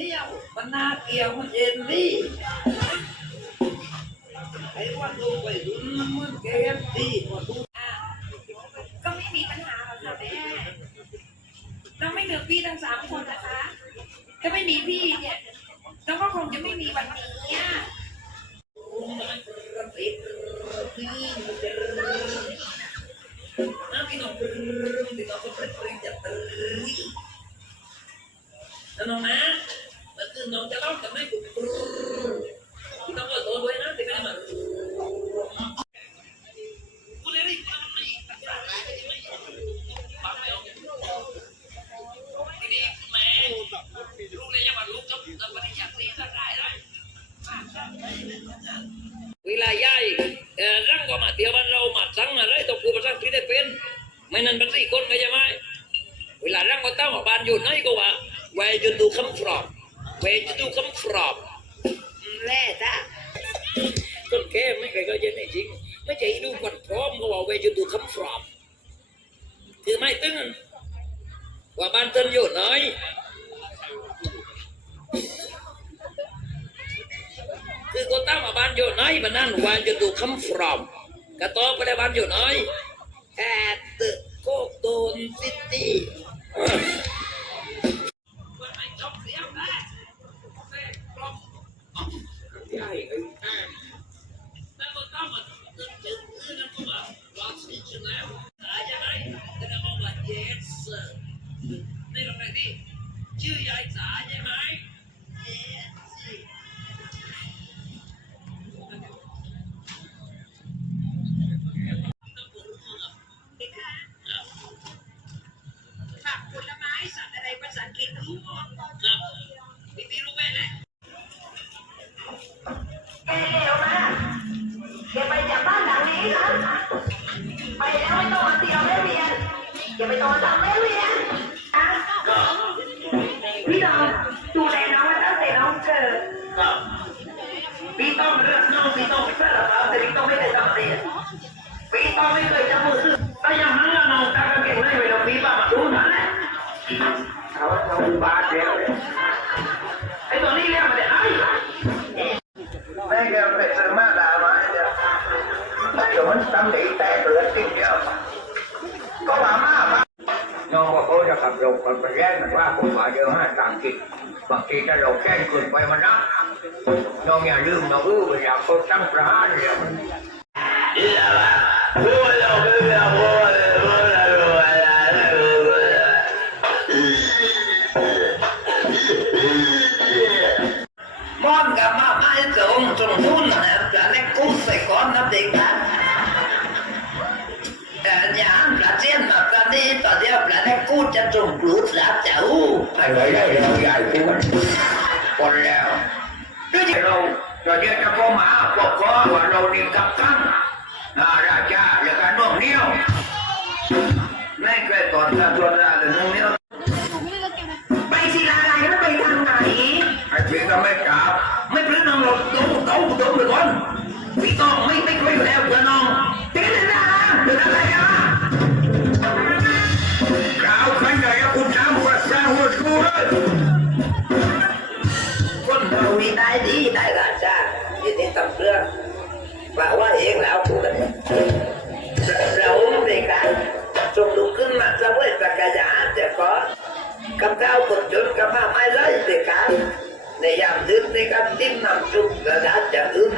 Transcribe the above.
เนี่ยวมันนาเกลียวมันเย็นดีไอ้ว่าดูไปดูมันมันเกมดีกว่าดูอะก็ไม่มีปัญหาหรอกค่ะแม่น้องไม่เหลือพี่ทั้งสามคนนะคะถ้าไม่มีพี่เนี่ยน้องก็คงจะไม่มีวันนี้อะน้องนะ วยนะแต่ไม่ได้มากูเลยรีบมาไม่ตัดสายไม่ไม่ปั๊มไม่ออกทีนี้แม่ลูกเลยยังว่าลูกก็ปริญญาตรีก็ได้ได้วิลาย่ายเอ่อร่างก็มาเที่ยวบ้านเรามาสั่งอะไรต้องพูดภาษาอังกฤษได้เป็นไม่นั้นเป็นสี่คนก็จะไหมเวลาร่างก็ตั้งว่าบ้านอยู่ไหนก็ว่า where you do come from where you do come from แร่จ้าคนแค่ไม่เคยก็เย็นจริง ไม่ใช่ดูก่อนพร้อมก็ว่า where you do come from คือไม่ตึงว่าบ้านเต้นอยู่ไหนคือคนตั้งมาบ้านอยู่ไหนมันนั่นวันจะดูคำฟรอมกระตอบไปเลยบ้านอยู่ไหนแอดโคกโดนซิตี้ ไปจากบ้านหลังนี้นะไปแล้วไม่ต้องมาเตียแม่เวียนอย่าไปโดนทำแม่เวียนอะ พี่น้องดูแลน้องมาตั้งแต่น้องเกิดครับพี่ต้องเลือกน้องพี่ต้องไม่ใช่หรอครับแต่พี่ต้องไม่ได้ทำเสียพี่ต้องไม่เคยจะมือถือแต่ยังนั้นเราน้องตาเก่งเลยเวลาพี่มามาดูนั่นแหละเขาเขาบาดเจ็บเลยไอ้ตัวนี้เรียกมาได้ไอ้แม่แกไปซื้อมาดามาเนี่ยเดี๋ยวมันตำหนิแตกเหลือติดเดียวก็มามามาน้ องว่าเขาจะขับรถกันไปแย่งมันว่าคนมายเยอะห้าตามกิจบางทีถ้าเราแก้งเกินไปมันนะน้องอย่าลืมน้องรู้ว่าอยากเขาตั้งประหารเนี่ยมันมอนกับมาไม้ตรงตรงนู้นนะจะเล็กกู้ใส่ก้อนนับเด็กนะ กู้จะตรงกรูดรับเจ้าไม่ไหวได้ใหญ่ขึ้นคนแล้วนี่เราเราเรียกจะพ่อมาพวกพ่องว่าเรานี่กับตั้งอ่าราชาแล้วก็น้องเนี้ยวไม่เคยตอนการตัวราหรือน้องเนี้ยวไปศิลาลัยแล้วไปทางไหนไอ้พี่ก็ไม่กลับไม่เป็นน้องเราโตโตโตไปก่อนพี่ต้องไม่ไม่คุยอยู่แล้วเพื่อน้องเดินอะไรเดินอะไร ได้ดีได้ราชาที่ติดตำเรื่องว่าว่าเองแล้วถูกกันเราในการจงลุกขึ้นมาจะเวทจักรยานจะขอกับเจ้าคนจนกับมาไม่เลยในการในยามดึกในการติ้มนำจุกกระดาษจะอึ้ง